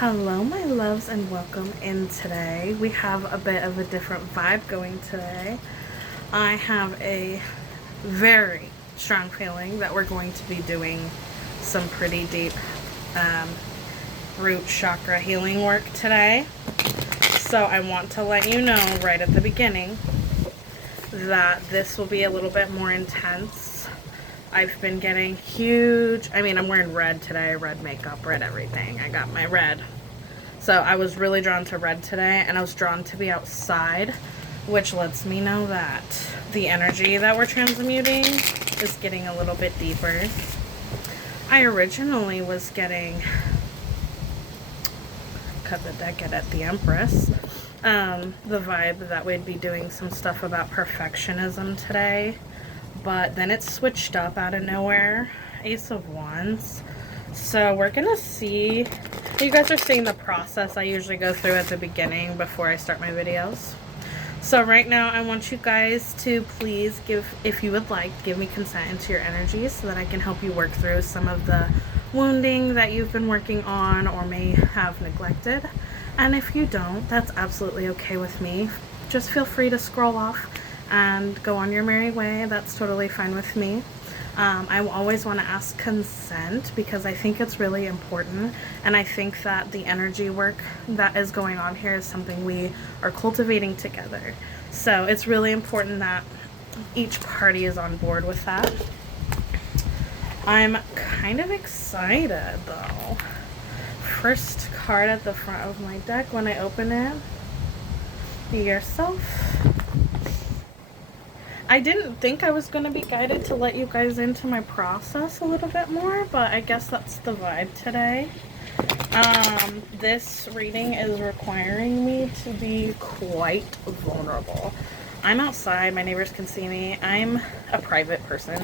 Hello, my loves, and welcome in today. We have a bit of a different vibe going today. I have a very strong feeling that we're going to be doing some pretty deep root chakra healing work today. So I want to let you know right at the beginning that this will be a little bit more intense. I've been getting I'm wearing red today, red makeup, red everything. I got my red. So I was really drawn to red today, and I was drawn to be outside, which lets me know that the energy that we're transmuting is getting a little bit deeper. I originally was getting, cut the deck at the Empress, the vibe that we'd be doing some stuff about perfectionism today. But then it switched up out of nowhere. Ace of Wands. So we're gonna see. You guys are seeing the process I usually go through at the beginning before I start my videos. So right now I want you guys to please if you would like, give me consent into your energies so that I can help you work through some of the wounding that you've been working on or may have neglected. And if you don't, that's absolutely okay with me. Just feel free to scroll off and go on your merry way. That's totally fine with me. I always want to ask consent because I think it's really important, and I think that the energy work that is going on here is something we are cultivating together. So it's really important that each party is on board with that. I'm kind of excited though. First card at the front of my deck when I open it. Be yourself. I didn't think I was going to be guided to let you guys into my process a little bit more, but I guess that's the vibe today. This reading is requiring me to be quite vulnerable. I'm outside, my neighbors can see me. I'm a private person,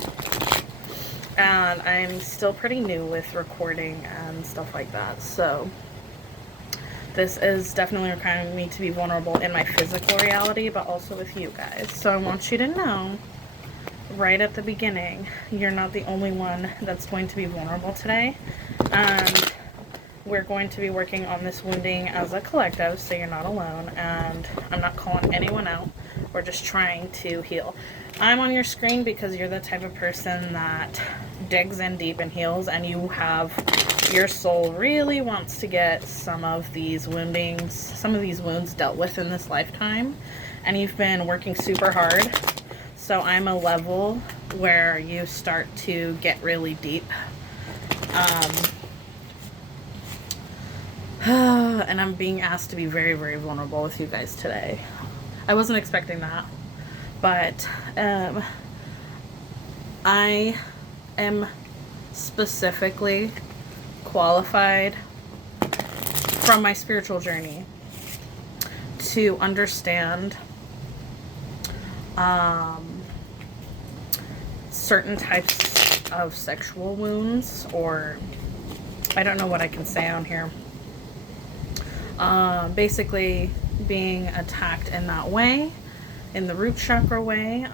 and I'm still pretty new with recording and stuff like that, so this is definitely requiring me to be vulnerable in my physical reality, but also with you guys. So I want you to know, right at the beginning, you're not the only one that's going to be vulnerable today. And we're going to be working on this wounding as a collective, so you're not alone. And I'm not calling anyone out. We're just trying to heal. I'm on your screen because you're the type of person that digs in deep and heals, and your soul really wants to get some of these wounds dealt with in this lifetime, and you've been working super hard. So I'm a level where you start to get really deep. And I'm being asked to be very, very vulnerable with you guys today. I wasn't expecting that, but I am specifically qualified from my spiritual journey to understand certain types of sexual wounds, or I don't know what I can say on here. Basically being attacked in that way, in the root chakra way.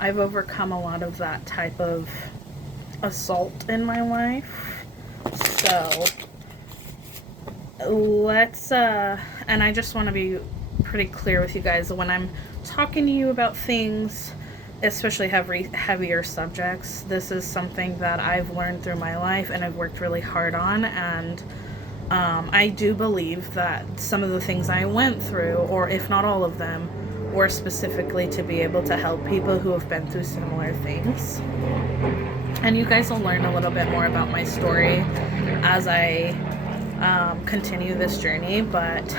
I've overcome a lot of that type of assault in my life. So let's and I just want to be pretty clear with you guys when I'm talking to you about things, especially heavier subjects. This is something that I've learned through my life and I've worked really hard on, and I do believe that some of the things I went through, or if not all of them, were specifically to be able to help people who have been through similar things. And you guys will learn a little bit more about my story as I continue this journey. But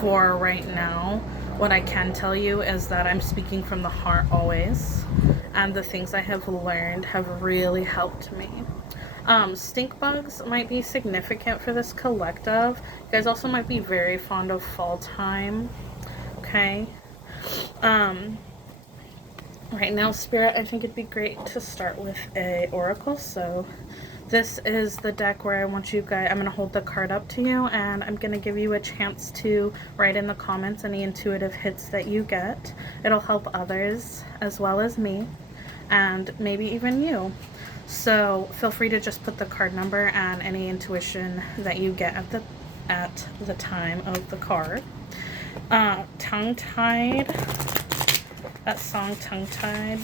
for right now, what I can tell you is that I'm speaking from the heart always. And the things I have learned have really helped me. Stink bugs might be significant for this collective. You guys also might be very fond of fall time. Okay. Right now, Spirit, I think it'd be great to start with a oracle. So this is the deck where I want you guys, I'm going to hold the card up to you, and I'm going to give you a chance to write in the comments any intuitive hits that you get. It'll help others as well as me, and maybe even you. So feel free to just put the card number and any intuition that you get at the at the time of the card. Tongue-tied. That song, Tongue-tied.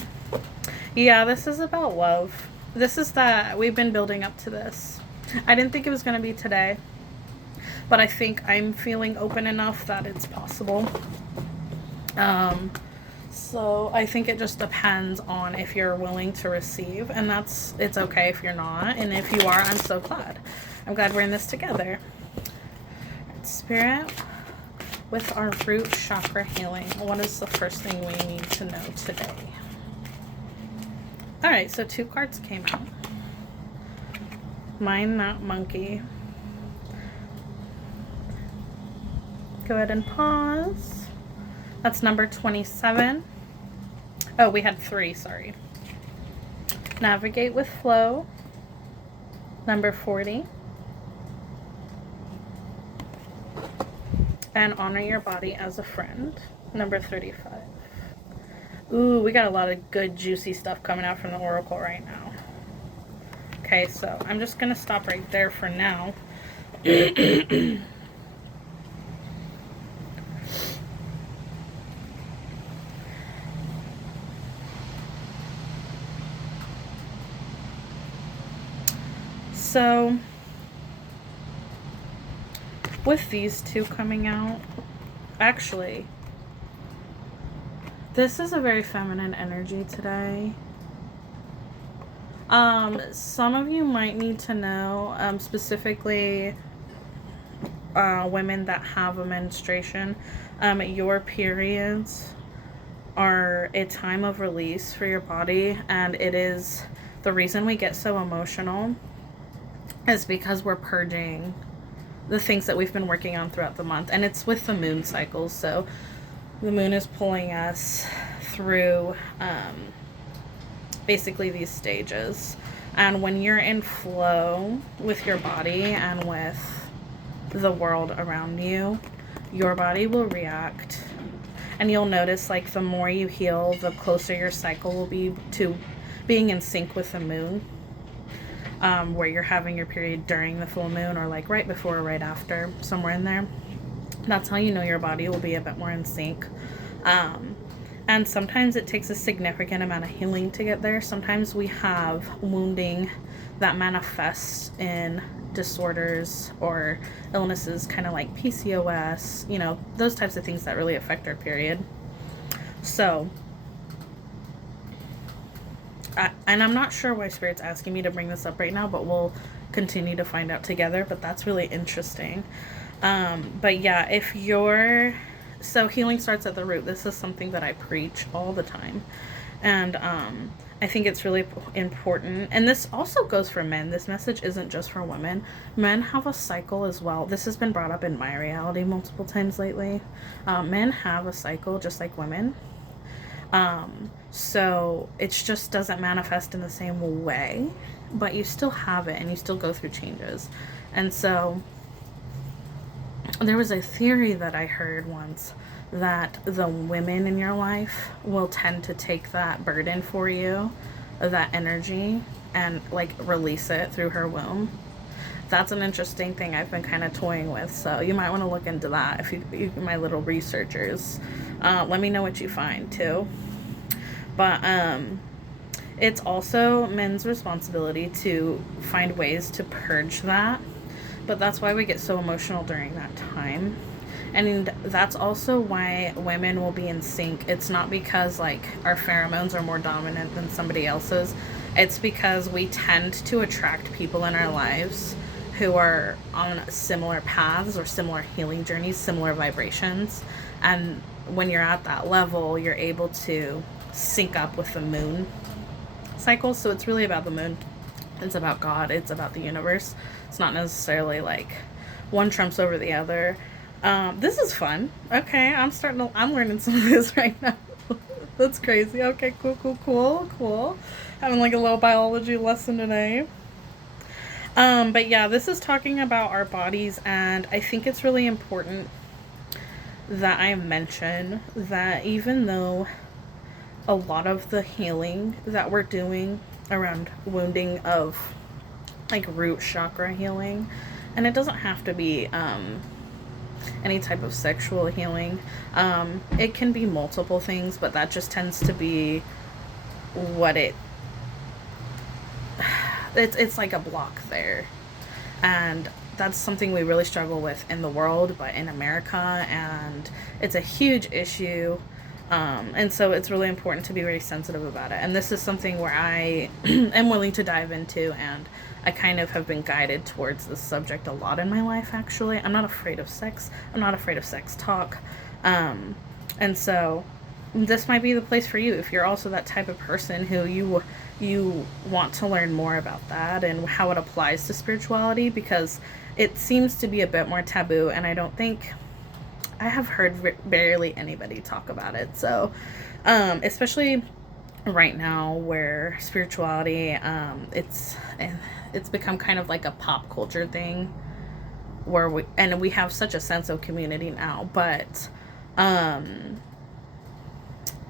Yeah, this is about love. This is that we've been building up to this. I didn't think it was going to be today, but I think I'm feeling open enough that it's possible. So I think it just depends on if you're willing to receive, and it's okay if you're not, and if you are, I'm so glad. I'm glad we're in this together. Spirit, with our root chakra healing, what is the first thing we need to know today? All right, so 2 cards came out. Mind Not Monkey. Go ahead and pause. That's number 27. Oh, we had 3, sorry. Navigate with Flow. Number 40. And Honor Your Body as a Friend. Number 35. Ooh, we got a lot of good juicy stuff coming out from the Oracle right now. Okay, so I'm just going to stop right there for now. So, with these 2 coming out, actually, this is a very feminine energy today. Some of you might need to know, specifically women that have a menstruation, your periods are a time of release for your body, and it is the reason we get so emotional is because we're purging the things that we've been working on throughout the month, and it's with the moon cycles. So the moon is pulling us through basically these stages, and when you're in flow with your body and with the world around you, your body will react, and you'll notice, like, the more you heal, the closer your cycle will be to being in sync with the moon. Where you're having your period during the full moon, or like right before or right after, somewhere in there. That's how you know your body will be a bit more in sync. And sometimes it takes a significant amount of healing to get there. Sometimes we have wounding that manifests in disorders or illnesses, kind of like PCOS, you know, those types of things that really affect our period. So, and I'm not sure why Spirit's asking me to bring this up right now, but we'll continue to find out together. But that's really interesting. But yeah, if you're... So healing starts at the root. This is something that I preach all the time. And I think it's really important. And this also goes for men. This message isn't just for women. Men have a cycle as well. This has been brought up in my reality multiple times lately. Men have a cycle just like women. So it just doesn't manifest in the same way, but you still have it and you still go through changes. And so there was a theory that I heard once that the women in your life will tend to take that burden for you, that energy, and like release it through her womb. That's an interesting thing I've been kind of toying with, so you might want to look into that if you my little researchers. Let me know what you find too. But it's also men's responsibility to find ways to purge that. But that's why we get so emotional during that time. And that's also why women will be in sync. It's not because like our pheromones are more dominant than somebody else's. It's because we tend to attract people in our lives who are on similar paths or similar healing journeys, similar vibrations. And when you're at that level, you're able to sync up with the moon cycle. So it's really about the moon. It's about God. It's about the universe. It's not necessarily like one trumps over the other. This is fun. Okay, I'm learning some of this right now. That's crazy. Okay, cool. Having like a little biology lesson today. But yeah, this is talking about our bodies, and I think it's really important that I mention that even though a lot of the healing that we're doing around wounding of like root chakra healing And it doesn't have to be any type of sexual healing. It can be multiple things, but that just tends to be what it's like a block there. And that's something we really struggle with in the world, but in America, and it's a huge issue. And so it's really important to be very sensitive about it. And this is something where I am willing to dive into, and I kind of have been guided towards this subject a lot in my life, actually. I'm not afraid of sex. I'm not afraid of sex talk. And so this might be the place for you if you're also that type of person who you want to learn more about that and how it applies to spirituality, because it seems to be a bit more taboo, and I don't think I have heard barely anybody talk about it. So especially right now where spirituality, it's become kind of like a pop culture thing, where we have such a sense of community now. But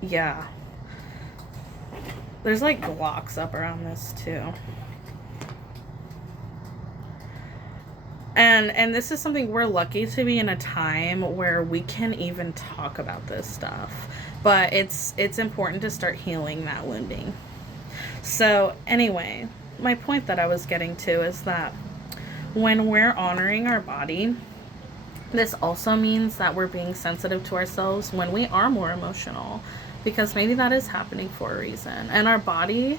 yeah, there's like blocks up around this too. And this is something, we're lucky to be in a time where we can even talk about this stuff. But it's important to start healing that wounding. So anyway, my point that I was getting to is that when we're honoring our body, this also means that we're being sensitive to ourselves when we are more emotional, because maybe that is happening for a reason. And our body,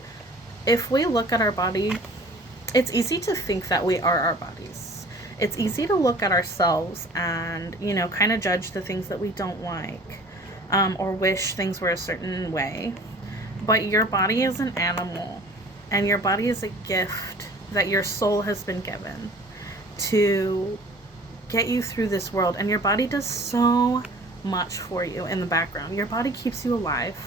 if we look at our body, it's easy to think that we are our bodies. It's easy to look at ourselves and, kind of judge the things that we don't like, or wish things were a certain way. But your body is an animal, and your body is a gift that your soul has been given to get you through this world. And your body does so much for you in the background. Your body keeps you alive.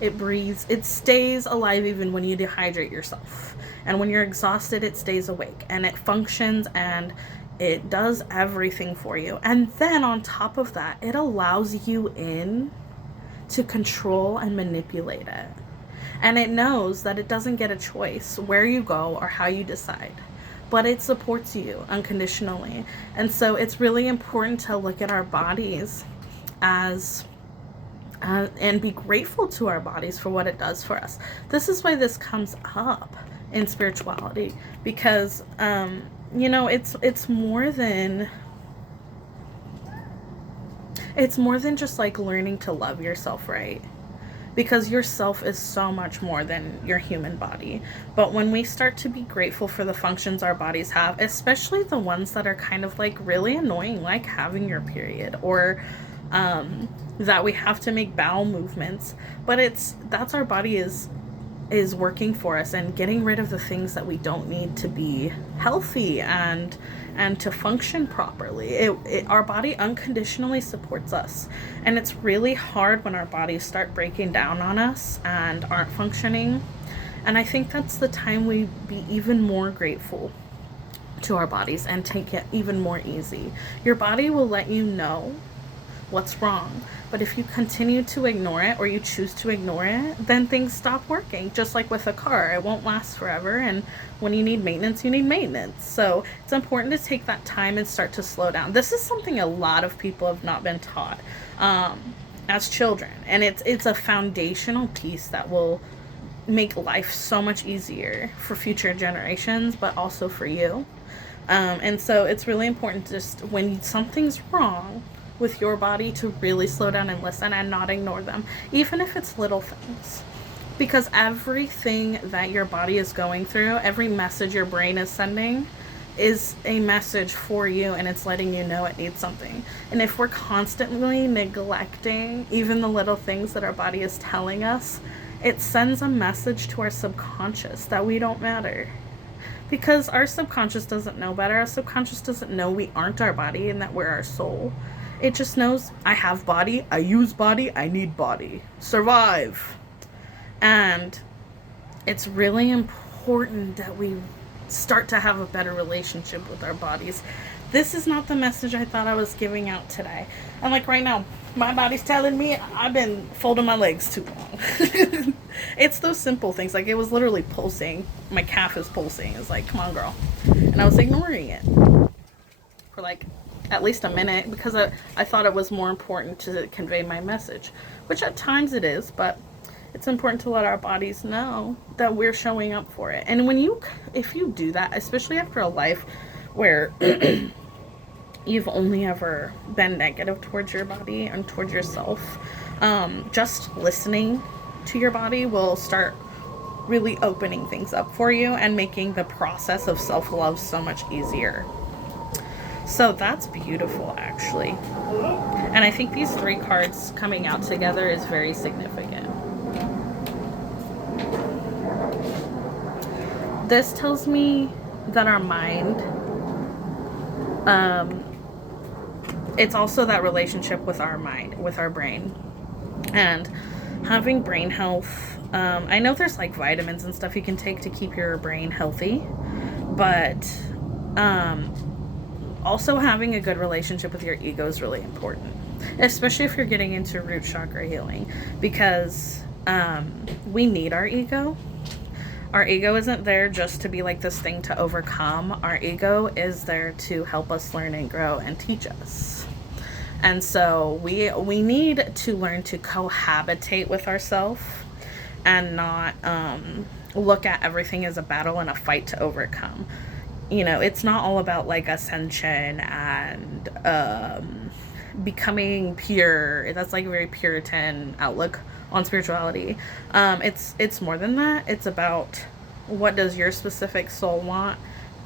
It breathes. It stays alive even when you dehydrate yourself. And when you're exhausted, it stays awake. And it functions, and it does everything for you. And then on top of that, it allows you in to control and manipulate it. And it knows that it doesn't get a choice where you go or how you decide, but it supports you unconditionally. And so it's really important to look at our bodies as and be grateful to our bodies for what it does for us. This is why this comes up in spirituality, because it's more than just like learning to love yourself, right? Because yourself is so much more than your human body. But when we start to be grateful for the functions our bodies have, especially the ones that are kind of like really annoying, like having your period, or that we have to make bowel movements, but that's our body is working for us and getting rid of the things that we don't need to be healthy and to function properly. Our body unconditionally supports us, and it's really hard when our bodies start breaking down on us and aren't functioning. And I think that's the time we be even more grateful to our bodies and take it even more easy. Your body will let you know what's wrong, but if you continue to ignore it, or you choose to ignore it, then things stop working. Just like with a car, it won't last forever, and when you need maintenance, you need maintenance. So it's important to take that time and start to slow down. This is something a lot of people have not been taught as children, and it's a foundational piece that will make life so much easier for future generations, but also for you. And so it's really important, just when something's wrong with your body, to really slow down and listen and not ignore them, even if it's little things. Because everything that your body is going through, every message your brain is sending, is a message for you, and it's letting you know it needs something. And if we're constantly neglecting even the little things that our body is telling us, it sends a message to our subconscious that we don't matter. Because our subconscious doesn't know better. Our subconscious doesn't know we aren't our body and that we're our soul. It just knows, I have body, I use body, I need body. Survive. And it's really important that we start to have a better relationship with our bodies. This is not the message I thought I was giving out today. And like right now, my body's telling me I've been folding my legs too long. It's those simple things. Like, it was literally pulsing. My calf is pulsing. It's like, come on, girl. And I was ignoring it. for like at least a minute, because I thought it was more important to convey my message, which at times it is, but it's important to let our bodies know that we're showing up for it. And if you do that, especially after a life where you've only ever been negative towards your body and towards yourself, just listening to your body will start really opening things up for you and making the process of self-love so much easier. So that's beautiful, actually. And I think these 3 cards coming out together is very significant. This tells me that our mind, it's also that relationship with our mind, with our brain. And having brain health, I know there's like vitamins and stuff you can take to keep your brain healthy, but also having a good relationship with your ego is really important, especially if you're getting into root chakra healing, because we need our ego. Our ego isn't there just to be like this thing to overcome. Our ego is there to help us learn and grow and teach us. And so we need to learn to cohabitate with ourselves and not look at everything as a battle and a fight to overcome. You know, it's not all about like ascension and becoming pure. That's like a very Puritan outlook on spirituality. It's more than that. It's about, what does your specific soul want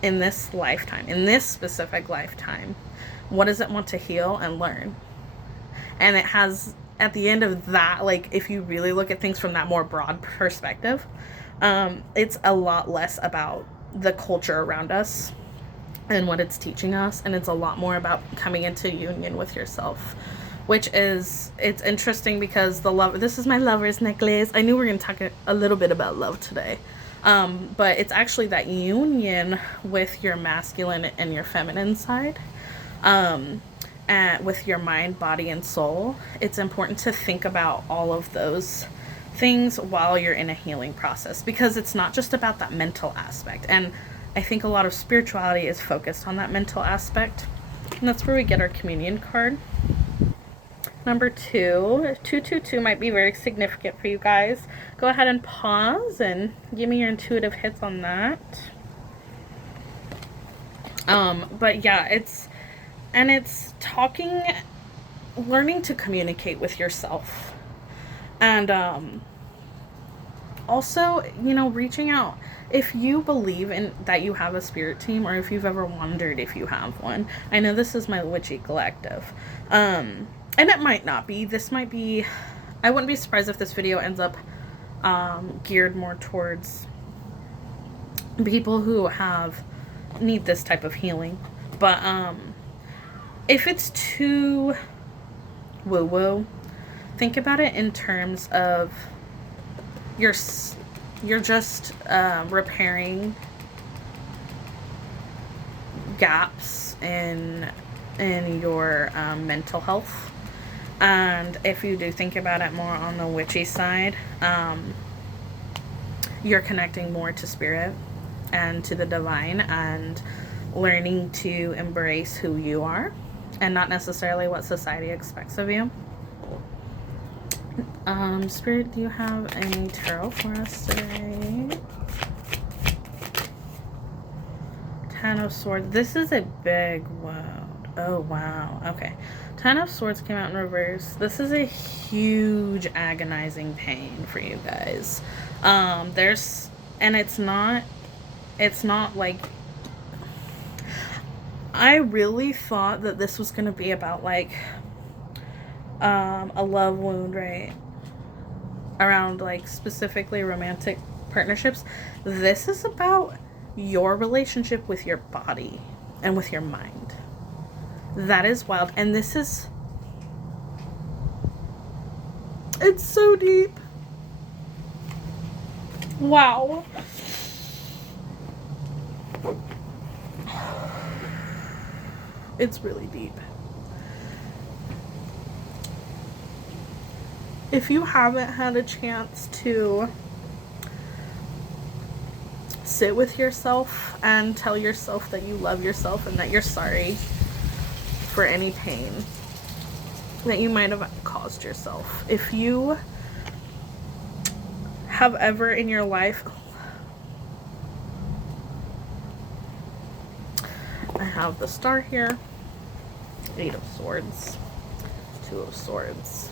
in this lifetime, in this specific lifetime? What does it want to heal and learn? And it has, at the end of that, like if you really look at things from that more broad perspective, it's a lot less about the culture around us and what it's teaching us, and it's a lot more about coming into union with yourself, which is, it's interesting because this is my lover's necklace. I knew we were going to talk a little bit about love today, but it's actually that union with your masculine and your feminine side, and with your mind, body, and soul. It's important to think about all of those things while you're in a healing process, because it's not just about that mental aspect. And I think a lot of spirituality is focused on that mental aspect, and that's where we get our communion card. Number 2, 222 might be very significant for you guys. Go ahead and pause and give me your intuitive hits on that. But yeah, it's learning to communicate with yourself, and also, you know, reaching out. If you believe in that you have a spirit team, or if you've ever wondered if you have one, I know this is my witchy collective, and it might not be. This might be, I wouldn't be surprised if this video ends up geared more towards people who need this type of healing. But if it's too woo-woo, think about it in terms of you're just repairing gaps in your mental health. And if you do think about it more on the witchy side, you're connecting more to spirit and to the divine, and learning to embrace who you are and not necessarily what society expects of you. Spirit, do you have any tarot for us today? 10 of Swords. This is a big wound. Oh, wow. Okay. 10 of Swords came out in reverse. This is a huge agonizing pain for you guys. And it's not like, I really thought that this was going to be about like a love wound, right? Around like specifically romantic partnerships. This is about your relationship with your body and with your mind. That is wild. And this is, it's so deep. Wow. It's really deep. If you haven't had a chance to sit with yourself and tell yourself that you love yourself and that you're sorry for any pain that you might have caused yourself. If you have ever in your life, I have the Star here, 8 of Swords, 2 of Swords,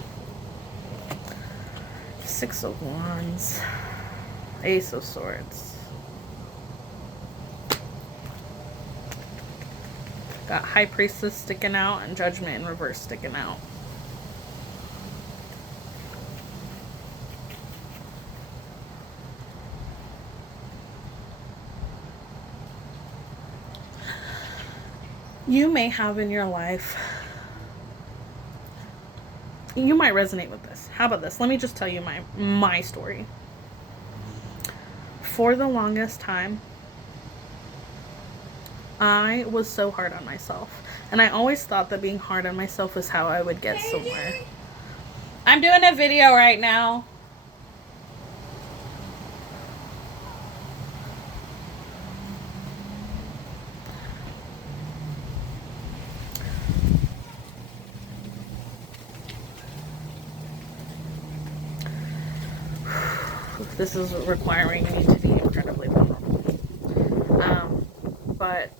6 of Wands, Ace of Swords. Got High Priestess sticking out and Judgment in reverse sticking out. You may have in your life, you might resonate with this. How about this? Let me just tell you my story. For the longest time, I was so hard on myself. And I always thought that being hard on myself was how I would get somewhere. I'm doing a video right now. This is requiring me to be incredibly vulnerable. But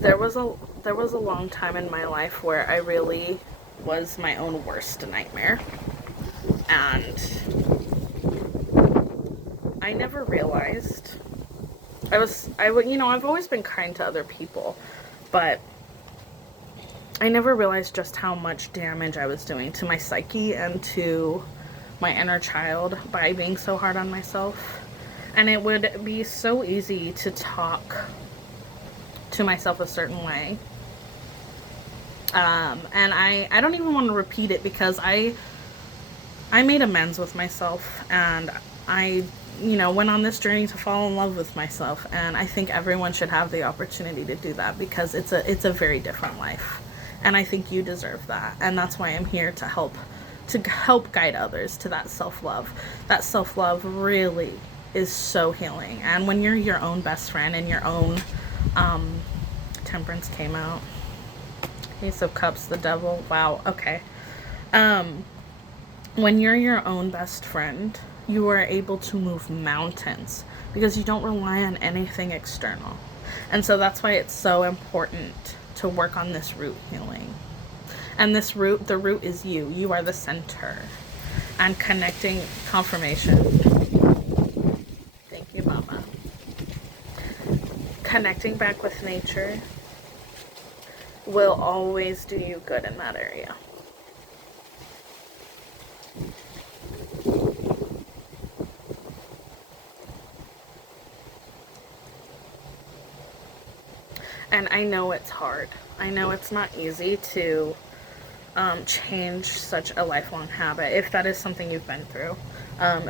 there was a long time in my life where I really was my own worst nightmare. And I never realized I've always been kind to other people, but I never realized just how much damage I was doing to my psyche and to my inner child by being so hard on myself. And it would be so easy to talk to myself a certain way. And I don't even want to repeat it because I made amends with myself, and I went on this journey to fall in love with myself, and I think everyone should have the opportunity to do that because it's a very different life, and I think you deserve that, and that's why I'm here to help guide others to that self-love. That self-love really is so healing, and when you're your own best friend and your own Temperance came out, Ace of Cups, the Devil, wow, okay. When you're your own best friend, you are able to move mountains because you don't rely on anything external. And so that's why it's so important to work on this root healing. And the root is you. You are the center. And connecting, confirmation. Thank you, Mama. Connecting back with nature will always do you good in that area. And I know it's hard. I know it's not easy to change such a lifelong habit, if that is something you've been through,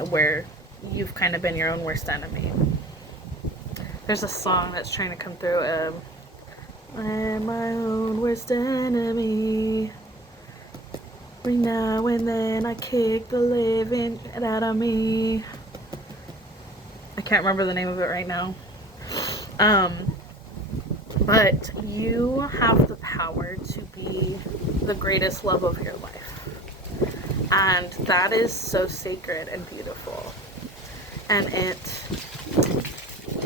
where you've kind of been your own worst enemy. There's a song that's trying to come through, I'm my own worst enemy. Every now and then I kick the living out of me. I can't remember the name of it right now. But you have the power to be the greatest love of your life. And that is so sacred and beautiful. And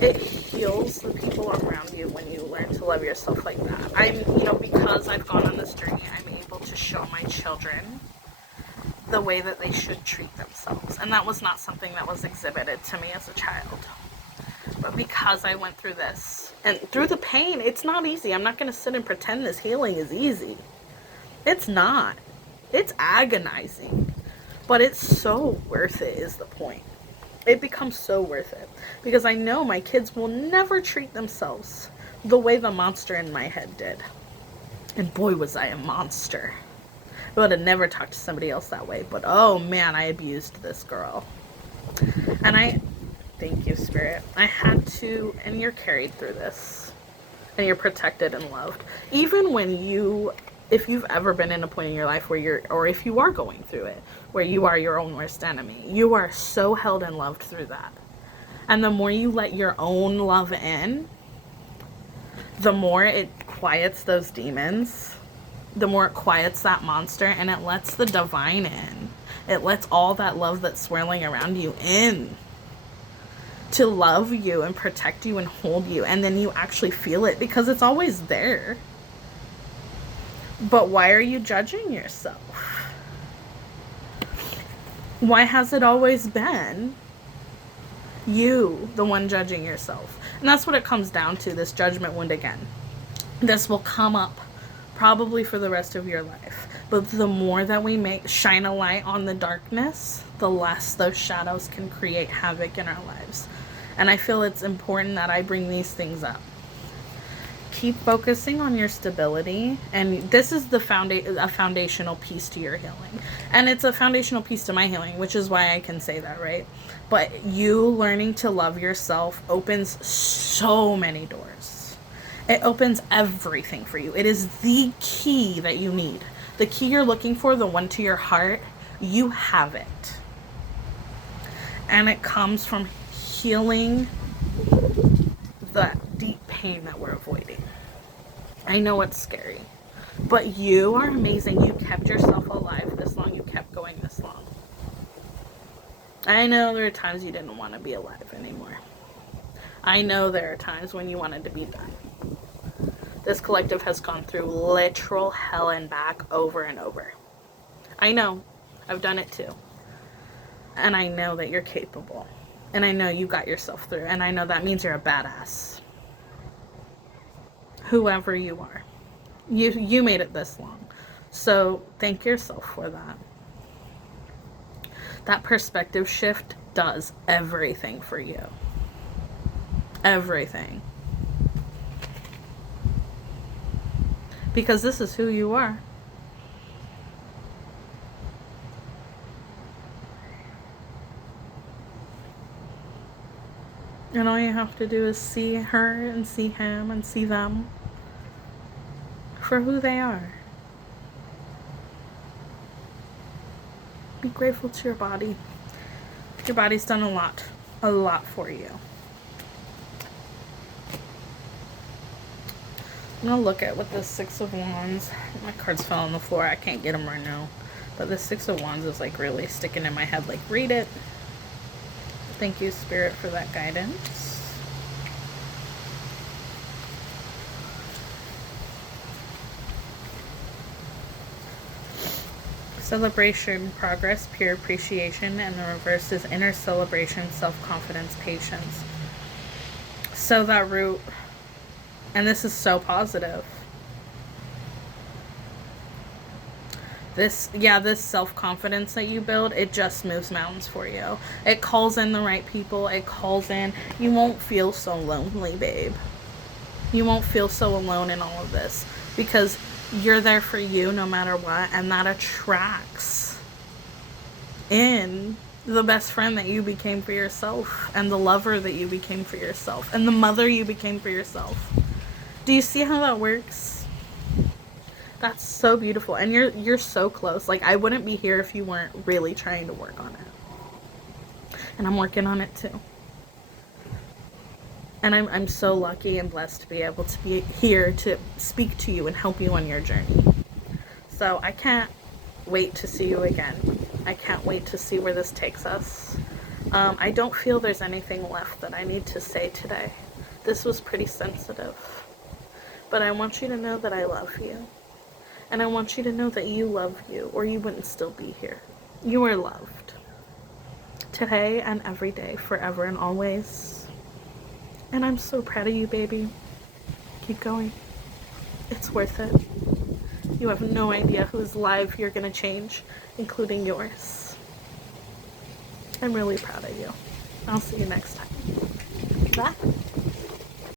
it heals the people around you when you learn to love yourself like that. Because I've gone on this journey, I'm able to show my children the way that they should treat themselves. And that was not something that was exhibited to me as a child. But because I went through this, and through the pain, it's not easy. I'm not going to sit and pretend this healing is easy. It's not. It's agonizing. But it's so worth it is the point. It becomes so worth it. Because I know my kids will never treat themselves the way the monster in my head did. And boy, was I a monster. I would have never talked to somebody else that way. But oh man, I abused this girl. And thank you, Spirit. I had to, and you're carried through this. And you're protected and loved. Even when if you've ever been in a point in your life where or if you are going through it, where you are your own worst enemy, you are so held and loved through that. And the more you let your own love in, the more it quiets those demons. the more it quiets that monster, and it lets the divine in. It lets all that love that's swirling around you in to love you and protect you and hold you. And then you actually feel it because it's always there. But why are you judging yourself? Why has it always been you, the one judging yourself? And that's what it comes down to, this judgment wound again. This will come up probably for the rest of your life. But the more that we shine a light on the darkness, the less those shadows can create havoc in our lives. And I feel it's important that I bring these things up. Keep focusing on your stability, and this is a foundational piece to your healing, and it's a foundational piece to my healing, which is why I can say that, right? But you learning to love yourself opens so many doors. It opens everything for you. It is the key that you need, the key you're looking for, the one to your heart. You have it, and it comes from healing the deep pain that we're avoiding. I know it's scary, but you are amazing. You kept yourself alive this long. You kept going this long. I know there are times you didn't want to be alive anymore. I know there are times when you wanted to be done. This collective has gone through literal hell and back over and over. I know. I've done it too. And I know that you're capable. And I know you got yourself through. And I know that means you're a badass. Whoever you are. You made it this long. So thank yourself for that. That perspective shift does everything for you. Everything. Because this is who you are. And all you have to do is see her and see him and see them for who they are. Be grateful to your body. Your body's done a lot for you. I'm going to look at what the Six of Wands, my cards fell on the floor, I can't get them right now, but the Six of Wands is like really sticking in my head, like read it. Thank you, Spirit, for that guidance. Celebration, progress, pure appreciation, and the reverse is inner celebration, self-confidence, patience. So that root, and this is so positive. This self-confidence that you build, it just moves mountains for you. It calls in the right people. It calls in, you won't feel so lonely, babe. You won't feel so alone in all of this because you're there for you no matter what, and that attracts in the best friend that you became for yourself, and the lover that you became for yourself, and the mother you became for yourself. Do you see how that works? That's so beautiful, and you're so close. Like, I wouldn't be here if you weren't really trying to work on it. And I'm working on it too. And I'm so lucky and blessed to be able to be here to speak to you and help you on your journey. So I can't wait to see you again. I can't wait to see where this takes us. I don't feel there's anything left that I need to say today. This was pretty sensitive. But I want you to know that I love you. And I want you to know that you love you, or you wouldn't still be here. You are loved. Today and every day, forever and always. And I'm so proud of you, baby. Keep going. It's worth it. You have no idea whose life you're going to change, including yours. I'm really proud of you. I'll see you next time. Bye.